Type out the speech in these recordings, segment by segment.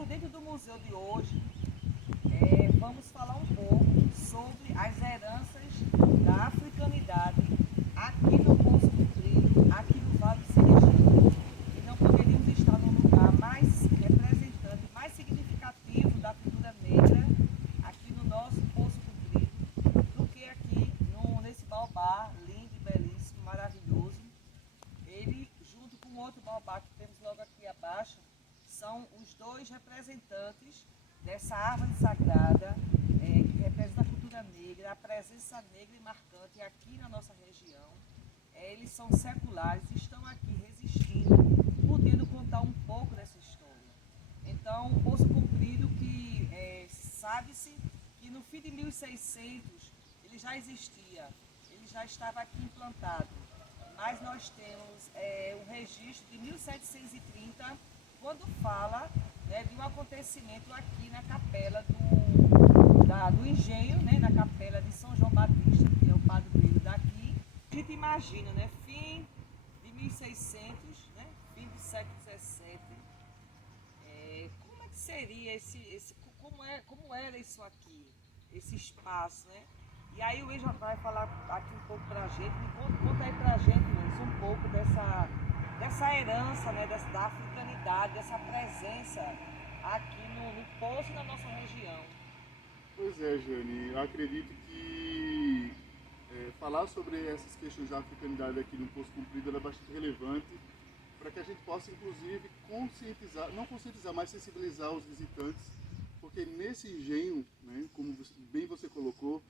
por dentro do museu de hoje, vamos falar um pouco sobre as heranças da africanidade aqui no Poço Comprido, aqui no Vale do Sirigi. E não poderíamos estar num lugar mais representante, mais significativo da cultura negra aqui no nosso Poço Comprido do que aqui nesse baobá lindo e belíssimo, maravilhoso. Ele, junto com outro baobá que temos logo aqui abaixo, são os dois representantes dessa árvore sagrada que representa a cultura negra, a presença negra e marcante aqui na nossa região. Eles são seculares, estão aqui resistindo, podendo contar um pouco dessa história. Então, o Poço Comprido, que sabe-se que no fim de 1600 ele já existia, ele já estava aqui implantado, mas nós temos um registro de 1730, quando fala de um acontecimento aqui na capela do engenho, na capela de São João Batista, que é o padroeiro daqui. A gente imagina, fim de 1600, fim do século XVII, como é que seria como era isso aqui, esse espaço, E aí o Luiz vai falar aqui um pouco pra gente, conta aí pra gente, Luiz, um pouco dessa herança, da africanidade, dessa presença aqui no Poço e na nossa região. Pois é, Jane, eu acredito que falar sobre essas questões da africanidade aqui no Poço Comprido é bastante relevante para que a gente possa, inclusive, não conscientizar, mas sensibilizar os visitantes, porque nesse engenho, como bem você colocou,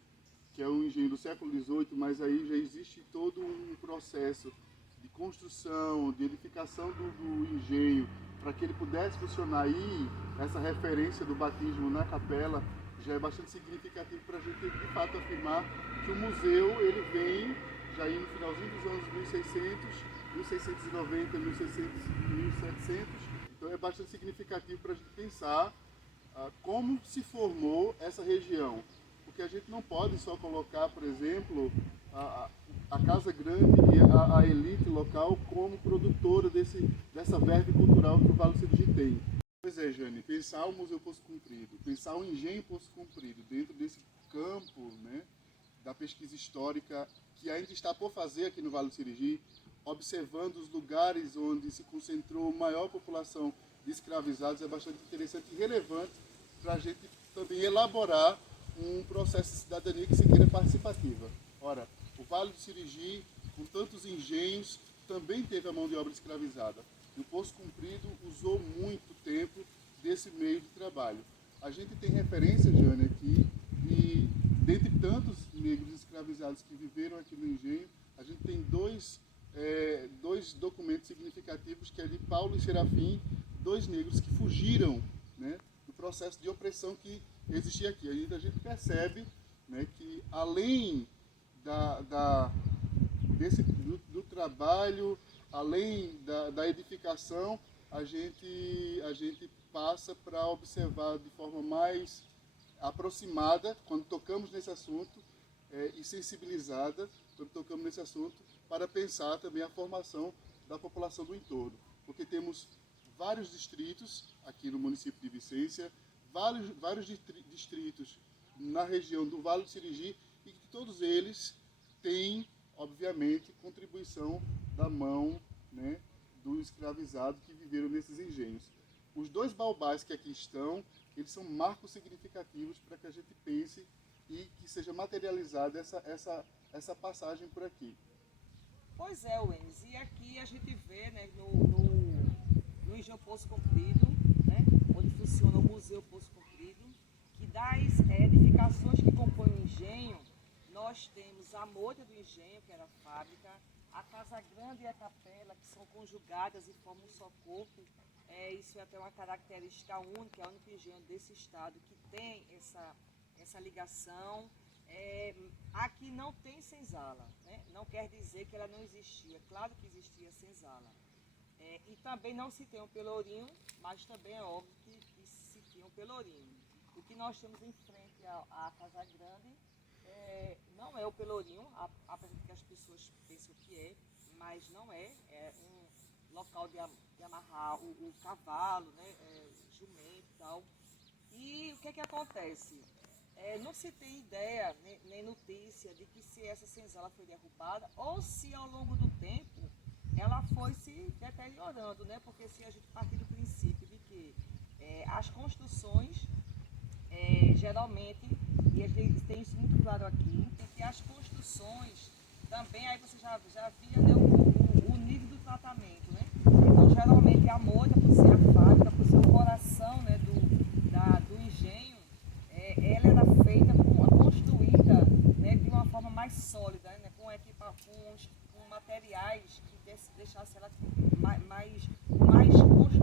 que é um engenho do século XVIII, mas aí já existe todo um processo de construção, de edificação do engenho, para que ele pudesse funcionar aí, essa referência do batismo na capela já é bastante significativo para a gente, de fato, afirmar que o museu ele vem já aí no finalzinho dos anos 1600, 1690, 1600, 1700, então é bastante significativo para a gente pensar como se formou essa região. Porque a gente não pode só colocar, por exemplo, a Casa Grande e a elite local como produtora dessa verve cultural que o Vale do Sirigi tem. Pois é, Jane, pensar o Museu Poço Comprido, pensar o Engenho Poço Comprido dentro desse campo da pesquisa histórica que ainda está por fazer aqui no Vale do Sirigi, observando os lugares onde se concentrou maior população de escravizados, é bastante interessante e relevante para a gente também elaborar um processo de cidadania que se queira participativa. Ora, o Vale do Sirigi, com tantos engenhos, também teve a mão de obra escravizada. E o Poço Comprido usou muito tempo desse meio de trabalho. A gente tem referência, Jane, aqui, dentre tantos negros escravizados que viveram aqui no engenho, a gente tem dois documentos significativos, que é de Paulo e Serafim, dois negros que fugiram do processo de opressão que existia aqui. A gente percebe que além do trabalho, além da edificação, a gente passa para observar de forma mais aproximada, quando tocamos nesse assunto, e sensibilizada, quando tocamos nesse assunto, para pensar também a formação da população do entorno. Porque temos vários distritos aqui no município de Vicência, vários distritos na região do Vale do Sirigi, e que todos eles têm, obviamente, contribuição da mão do escravizado que viveram nesses engenhos. Os dois baobás que aqui estão, eles são marcos significativos para que a gente pense e que seja materializada essa passagem por aqui. Pois é, Wens, e aqui a gente vê no Engenho Poço Comprido, onde funciona o Museu Poço Comprido, que das edificações que compõem o engenho, nós temos a moita do engenho, que era a fábrica, a Casa Grande e a capela, que são conjugadas e formam um só corpo. Isso é até uma característica única, é o único engenho desse estado que tem essa ligação. Aqui não tem senzala, não quer dizer que ela não existia, claro que existia senzala. E também não se tem um pelourinho, mas também é óbvio que se tinha um pelourinho. O que nós temos em frente à Casa Grande não é o pelourinho, apesar que as pessoas pensam que é, mas não é. local de amarrar o cavalo, né, jumento e tal. E o que é que acontece? Não se tem ideia, nem notícia de que se essa senzala foi derrubada ou se ao longo do tempo ela foi se deteriorando, né? Porque se a gente partir do princípio de que as construções, geralmente, e a gente tem isso muito claro aqui, porque as construções também, aí você já via, né, o nível do tratamento, né? Então, geralmente, a moita, por ser a fábrica, por ser o coração, né, do engenho, ela era feita, construída, né, de uma forma mais sólida, né, com materiais que deixassem ela com mais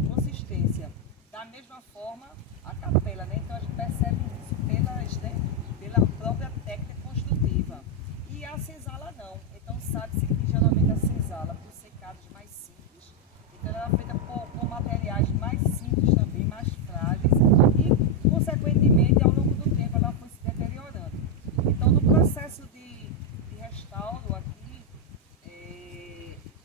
consistência. Da mesma forma, a capela, né? Então a gente percebe isso pela própria técnica construtiva. E a senzala não. Então sabe-se que geralmente a senzala, por ser casas mais simples, então ela era feita com materiais mais simples também, mais frágeis, e consequentemente ao longo do tempo ela foi se deteriorando. Então no processo de restauro aqui,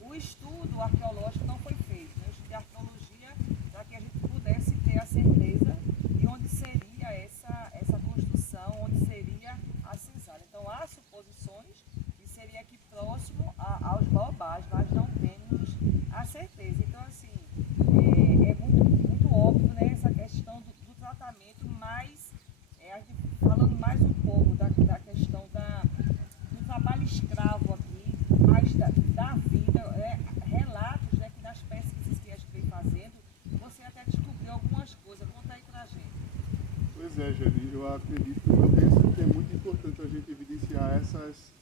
o estudo arqueológico não foi feito, né? O estudo de arqueologia para que a gente pudesse ter a certeza de onde seria essa construção, onde seria a senzala. Então há suposições que seria aqui próximo aos baobás, mas não temos a certeza. Então assim, é muito óbvio, né, essa questão do tratamento, mas a gente falando mais um pouco da questão do trabalho escravo aqui, mais da vida, relatos, né, que nas pesquisas que a gente vem fazendo, você até descobriu algumas coisas. Conta aí pra gente. Pois é, Jane, eu penso que é muito importante a gente evidenciar esses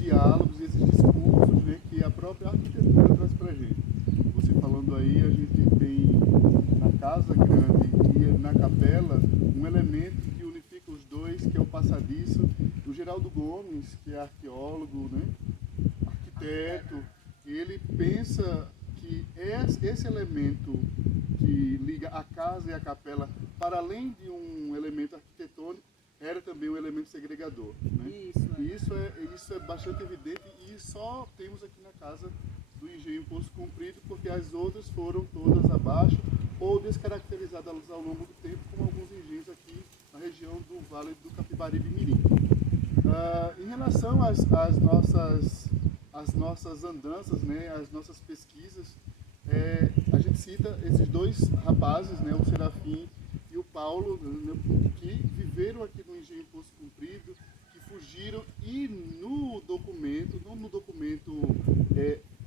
diálogos e esses discursos, né, que a própria arquitetura traz para a gente. Você falando aí, a gente tem na Casa Grande e na Capela um elemento que unifica os dois, que é o passadiço. O Geraldo Gomes, que é arqueólogo, né, arquiteto, ele pensa que esse elemento que liga a casa e a capela, para além de um elemento arquitetônico, era também um elemento segregador, né? Isso é bastante evidente e só temos aqui na casa do engenho Poço Comprido, porque as outras foram todas abaixo ou descaracterizadas ao longo do tempo, como alguns engenhos aqui na região do Vale do Capibaribe e Mirim. Em relação às nossas andanças, né, as nossas pesquisas, a gente cita esses dois rapazes, né, o Serafim e o Paulo, né, que viveram aqui no engenho Poço Comprido, que fugiram, e no documento, não no documento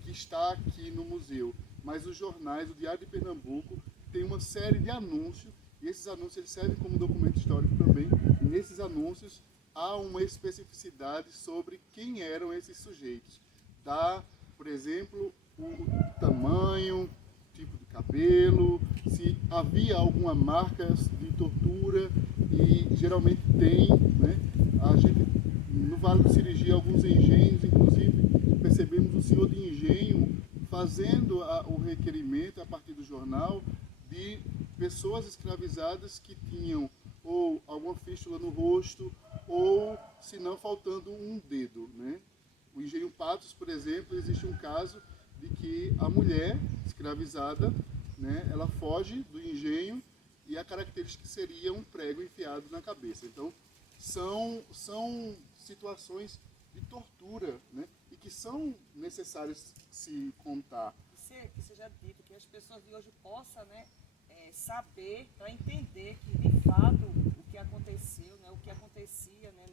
que está aqui no museu, mas os jornais, o Diário de Pernambuco, tem uma série de anúncios, e esses anúncios eles servem como documento histórico também, e nesses anúncios há uma especificidade sobre quem eram esses sujeitos. Dá, por exemplo, o tamanho, tipo de cabelo, se havia alguma marca de tortura, e geralmente tem, né? A gente, no Vale do Sirigi, alguns engenhos, inclusive, percebemos o senhor de engenho fazendo o requerimento, a partir do jornal, de pessoas escravizadas que tinham ou alguma fístula no rosto, ou, se não, faltando um dedo, né? O engenho Patos, por exemplo, existe um caso de que a mulher escravizada, né, ela foge do engenho e a característica seria um prego enfiado na cabeça. Então, são situações de tortura, né, e que são necessárias se contar. Que seja dito, que as pessoas de hoje possam, né, saber, para entender que, de fato, o que aconteceu, né, o que acontecia, né,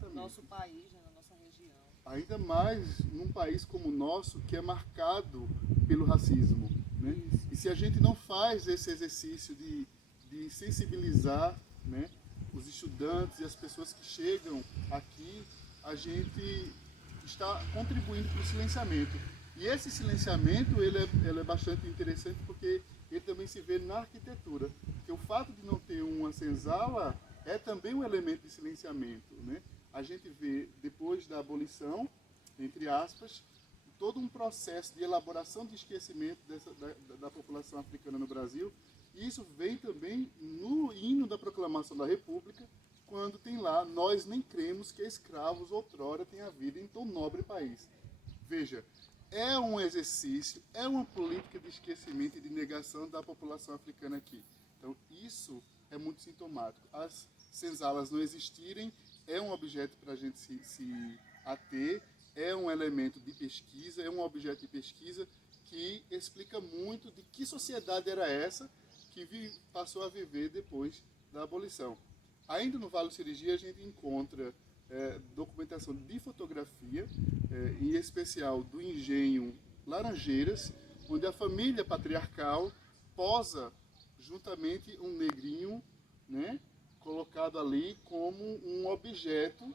no nosso país, né, na nossa região. Ainda mais num país como o nosso, que é marcado pelo racismo, né? E se a gente não faz esse exercício de sensibilizar, né, os estudantes e as pessoas que chegam aqui, a gente está contribuindo para o silenciamento. E esse silenciamento ele é bastante interessante, porque ele também se vê na arquitetura. Porque o fato de não ter uma senzala é também um elemento de silenciamento, né? A gente vê, depois da abolição, entre aspas, todo um processo de elaboração de esquecimento da população africana no Brasil. E isso vem também no hino da Proclamação da República, quando tem lá: nós nem cremos que escravos outrora tenha havido em tão nobre país. Veja, é um exercício, é uma política de esquecimento e de negação da população africana aqui. Então, isso é muito sintomático. As senzalas não existirem é um objeto para a gente se ater, é um elemento de pesquisa, é um objeto de pesquisa que explica muito de que sociedade era essa que passou a viver depois da abolição. Ainda no Vale do Sirigi a gente encontra documentação de fotografia, em especial do engenho Laranjeiras, onde a família patriarcal posa juntamente um negrinho, né, colocado ali como um objeto,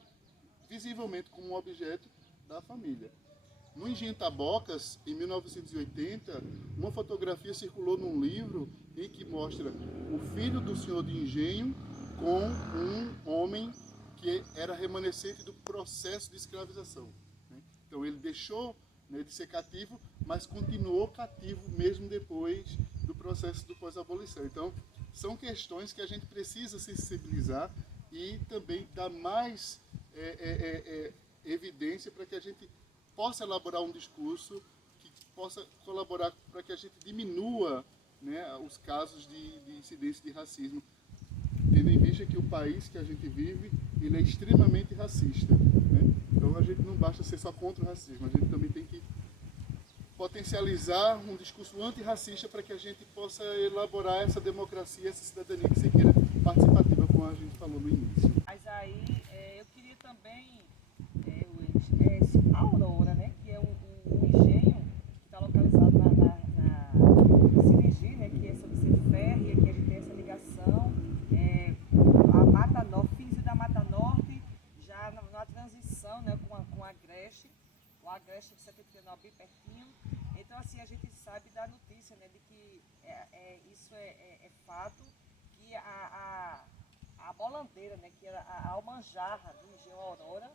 visivelmente como um objeto da família. No Engenho Tabocas, em 1980, uma fotografia circulou num livro em que mostra o filho do senhor de engenho com um homem que era remanescente do processo de escravização. Então ele deixou, né, de ser cativo, mas continuou cativo mesmo depois do processo do pós-abolição. Então são questões que a gente precisa sensibilizar e também dar mais evidência para que a gente possa elaborar um discurso que possa colaborar para que a gente diminua, né, os casos de incidência de racismo, tendo em vista que o país que a gente vive ele é extremamente racista, né? Então a gente não basta ser só contra o racismo, a gente também tem que potencializar um discurso antirracista para que a gente possa elaborar essa democracia, essa cidadania que se queira participativa, como a gente falou no início. Mas aí eu queria também, a Aurora, né, que é um engenho que está localizado na Sirigi, né, que é sobre ser férrea, que a gente tem essa ligação, a Mata Norte, finzinho da Mata Norte, já na transição, né, com a Agreste, o Agreste de 79 bem pertinho. Então assim, a gente sabe da notícia, né, de que isso é fato, que a bolandeira, né, que era a almanjarra do engenho Aurora,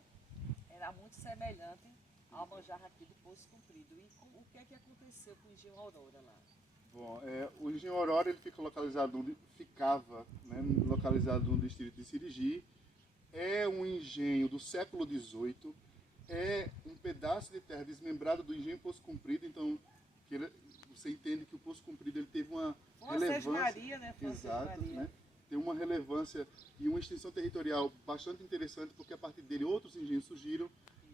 era muito semelhante à almanjarra aqui do Poço Comprido. E o que é que aconteceu com o engenho Aurora lá? Bom, o engenho Aurora ele ficava, né, localizado no distrito de Sirigi. É um engenho do século XVIII, é um pedaço de terra desmembrado do engenho Poço Comprido. Então você entende que o Poço Comprido ele teve uma relevância, Maria, né? exato, né? Tem uma relevância e uma extensão territorial bastante interessante, porque a partir dele outros engenhos surgiram.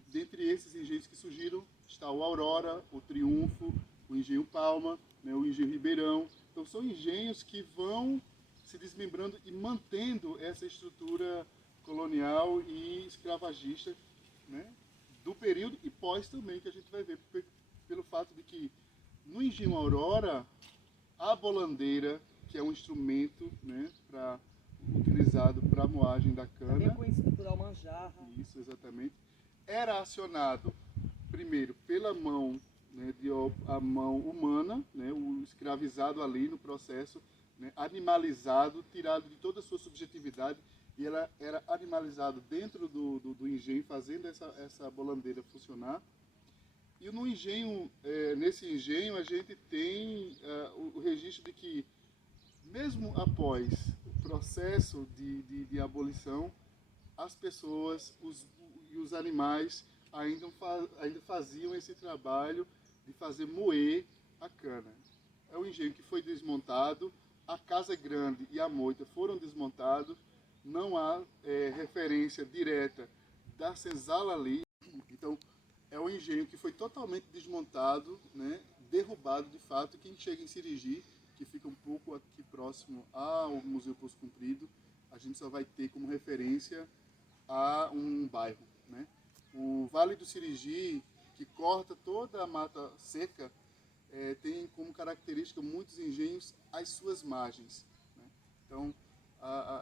Dentre esses engenhos que surgiram está o Aurora, o Triunfo, o engenho Palma, né, o engenho Ribeirão. Então são engenhos que vão se desmembrando e mantendo essa estrutura colonial e escravagista, né, do período e pós também, que a gente vai ver pelo fato de que no engenho Aurora a bolandeira, que é um instrumento, né, utilizado para a moagem da cana, também conhecido por almanjarra, isso exatamente, era acionado primeiro pela mão, né, a mão humana, né, o escravizado ali no processo, né, animalizado, tirado de toda a sua subjetividade, e ela era animalizado dentro do engenho, fazendo essa bolandeira funcionar. E no engenho, nesse engenho a gente tem o registro de que, mesmo após o processo de abolição, as pessoas e os animais ainda faziam esse trabalho de fazer moer a cana. É um engenho que foi desmontado, a Casa Grande e a Moita foram desmontados, não há referência direta da senzala ali. Então, é um engenho que foi totalmente desmontado, né, derrubado de fato. Quem chega em Sirigi, que fica um pouco aqui próximo ao Museu Poço Comprido, a gente só vai ter como referência a um bairro, né? O Vale do Sirigi, que corta toda a mata seca, tem como característica muitos engenhos às suas margens, né? Então,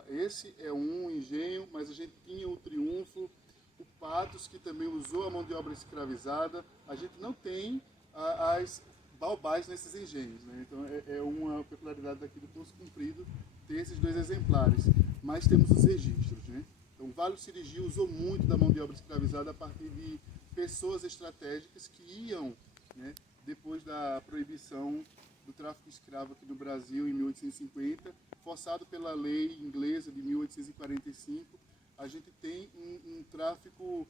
esse é um engenho, mas a gente tinha o Triunfo, o Patos, que também usou a mão de obra escravizada. A gente não tem as baobás nesses engenhos, né? Então é uma peculiaridade daqui do Poço Comprido ter esses dois exemplares, mas temos os registros, né? Então o Vale do Sirigi usou muito da mão de obra escravizada a partir de pessoas estratégicas que iam, né, depois da proibição do tráfico de escravo aqui no Brasil em 1850, forçado pela lei inglesa de 1845, a gente tem um tráfico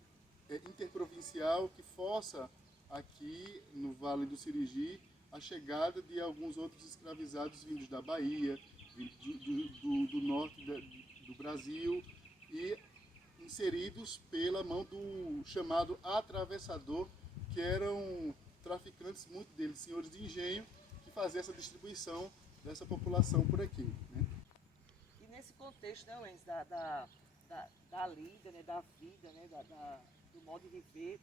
interprovincial que força aqui no Vale do Sirigi a chegada de alguns outros escravizados vindos da Bahia, do norte do Brasil e inseridos pela mão do chamado atravessador, que eram traficantes, muitos deles senhores de engenho, que faziam essa distribuição dessa população por aqui, né? E nesse contexto, né, Wenz, da lida, né, da vida, né, do modo de viver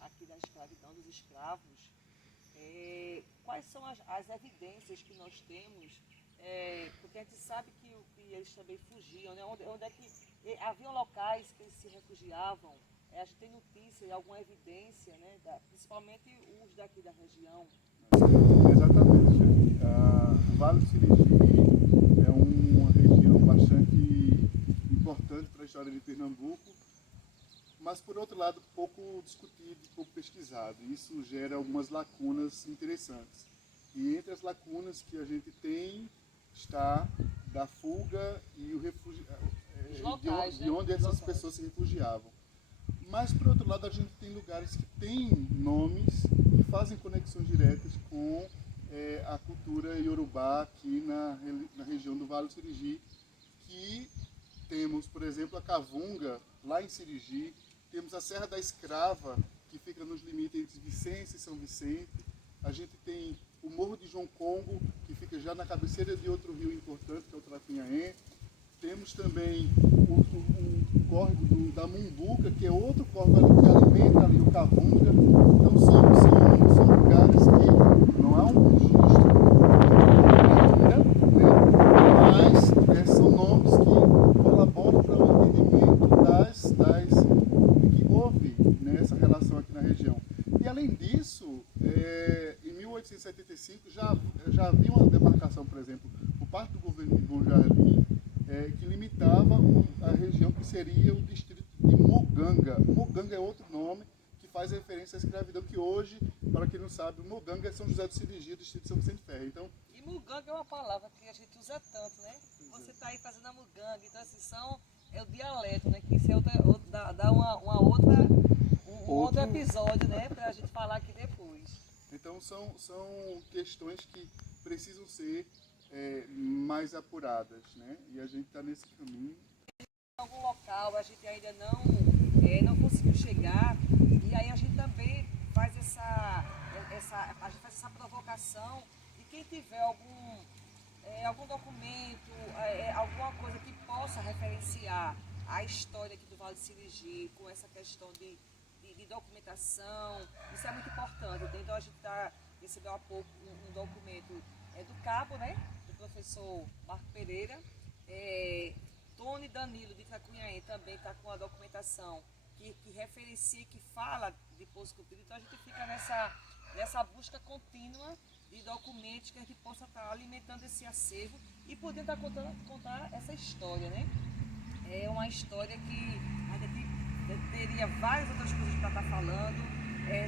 aqui da escravidão, dos escravos, quais são as evidências que nós temos, porque a gente sabe que eles também fugiam, né, onde é que haviam locais que eles se refugiavam, a gente tem notícia e alguma evidência, né, principalmente os daqui da região. Exatamente. O Vale do Sirigi é uma região bastante importante para a história de Pernambuco, mas por outro lado pouco discutido, pouco pesquisado. Isso gera algumas lacunas interessantes. E entre as lacunas que a gente tem está da fuga e o refúgio, de onde essas pessoas se refugiavam. Mas por outro lado a gente tem lugares que têm nomes que fazem conexões diretas com a cultura iorubá aqui na região do Vale do Sirigi, que temos, por exemplo, a Cavunga, lá em Sirigi, temos a Serra da Escrava, que fica nos limites entre Vicência e São Vicente, a gente tem o Morro de João Congo, que fica já na cabeceira de outro rio importante, que é o Trapinhaém. Temos também o córrego da Mumbuca, que é outro córrego que alimenta ali o Cavunga. Então são lugares que não há um registro ainda, né? Mas são nomes que colaboram para o entendimento de que houve, né, essa relação aqui na região. E além disso, em 1875 já havia uma demarcação, por exemplo, por parte do governo de Bom Jardim, que limitava a região que seria o distrito de Moganga. Moganga é outro nome que faz referência à escravidão, que hoje, para quem não sabe, Moganga é São José do Sirigi, distrito de São Vicente Ferro. Então, e Muganga é uma palavra que a gente usa tanto, né? Você está aí fazendo a Muganga, então assim, é o dialeto, né? Que isso dá um outro episódio, né? Para a gente falar aqui depois. Então são questões que precisam ser mais apuradas, né? E a gente está nesse caminho. Em algum local a gente ainda não conseguiu chegar, e aí a gente também faz essa provocação, e quem tiver algum documento, alguma coisa que possa referenciar a história aqui do Vale do Sirigi, com essa questão de documentação, isso é muito importante. Então a gente recebeu há pouco um documento do Cabo, né, do professor Marco Pereira. Tony Danilo de Tracunhaém também está com a documentação que referencia, que fala de Poço Comprido. Então a gente fica nessa busca contínua de documentos que a gente possa estar alimentando esse acervo e poder estar contar essa história, né? É uma história que a gente teria várias outras coisas para estar falando,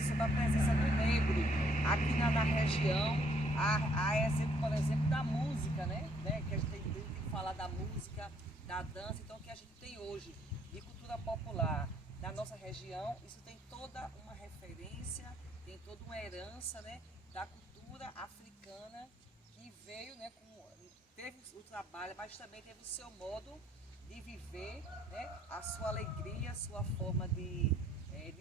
sobre a presença do negro aqui na região, a exemplo, por exemplo, da música, né? Que a gente tem que falar da música, da dança. Então, o que a gente tem hoje de cultura popular na nossa região, isso tem toda uma referência, tem toda uma herança, né, da cultura africana, que veio, né, teve o trabalho, mas também teve o seu modo de viver, né, a sua alegria, a sua forma de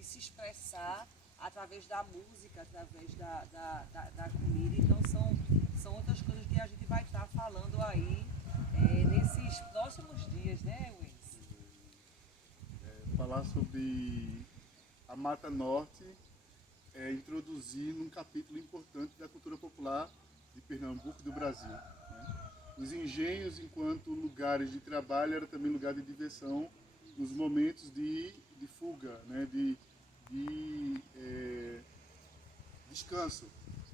se expressar através da música, através da comida. Então são outras coisas que a gente vai estar falando aí nesses próximos dias, né, Wenz? Falar sobre a Mata Norte, introduzir num capítulo importante da cultura popular de Pernambuco e do Brasil, né? Os engenhos, enquanto lugares de trabalho, era também lugar de diversão nos momentos de fuga, né? de descanso.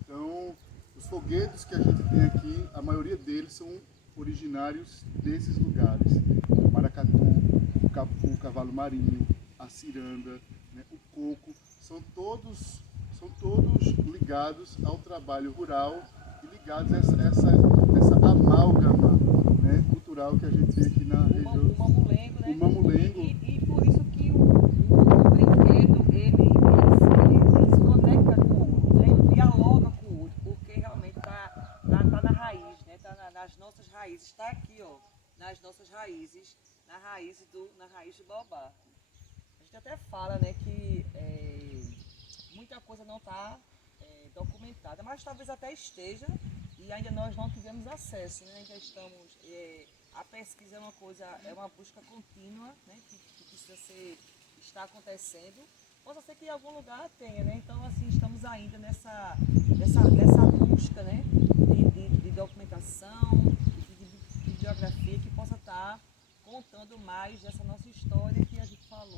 Então, os foguetes que a gente tem aqui, a maioria deles são originários desses lugares. O maracatu, o cavalo marinho, a ciranda, né? O coco, são todos ligados ao trabalho rural e ligados a essa amálgama, né, cultural que a gente tem aqui na região. O mamulengo, né? O mamulengo. E por isso que o brinquedo, ele se raízes, na raiz do baobá. A gente até fala, né, que muita coisa não está documentada, mas talvez até esteja e ainda nós não tivemos acesso, né? Ainda estamos, a pesquisa é uma busca contínua, né, que precisa está acontecendo. Possa ser que em algum lugar tenha, né? Então assim estamos ainda nessa busca, né, de documentação, de bibliografia que possa estar contando mais dessa nossa história que a gente falou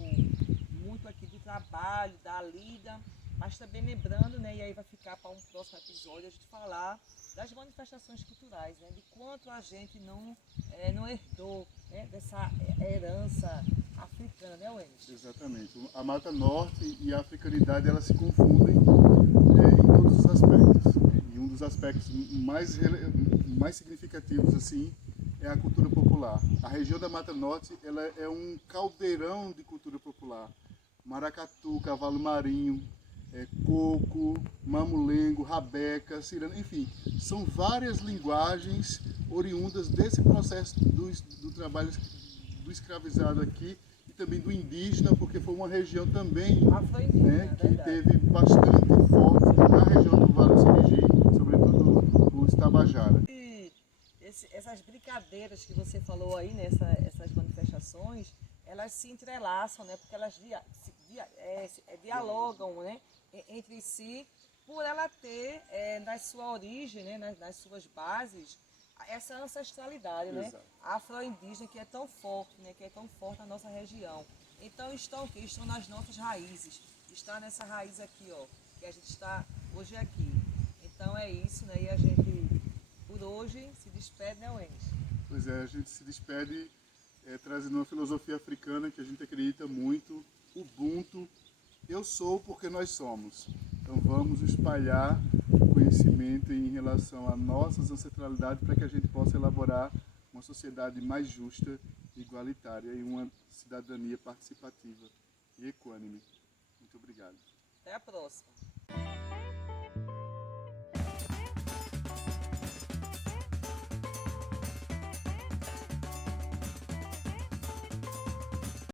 muito aqui do trabalho, da lida, mas também lembrando, né, e aí vai ficar para um próximo episódio a gente falar das manifestações culturais, né, de quanto a gente não herdou, né, dessa herança africana, né, Wenis? Exatamente. A Mata Norte e a africanidade elas se confundem em todos os aspectos. E um dos aspectos mais significativos assim é a cultura popular. A região da Mata Norte ela é um caldeirão de cultura popular. Maracatu, cavalo marinho, coco, mamulengo, rabeca, cirana, enfim, são várias linguagens oriundas desse processo do trabalho do escravizado aqui e também do indígena, porque foi uma região também, né, que teve bastante forte na região do Vale do Sirigi, sobretudo os Tabajara. Essas brincadeiras que você falou aí, né, essas manifestações, elas se entrelaçam, né, porque elas dialogam, né, entre si, por ela ter na sua origem, né, nas suas bases, essa ancestralidade, né, afro-indígena que é tão forte, né, que é tão forte na nossa região. Então estão aqui, estão nas nossas raízes, está nessa raiz aqui, ó, que a gente está hoje aqui. Então é isso, né, e a gente por hoje se despede, né, Wenis? Pois é, a gente se despede trazendo uma filosofia africana que a gente acredita muito, Ubuntu, eu sou porque nós somos. Então vamos espalhar conhecimento em relação à nossa ancestralidade para que a gente possa elaborar uma sociedade mais justa, igualitária e uma cidadania participativa e equânime. Muito obrigado. Até a próxima.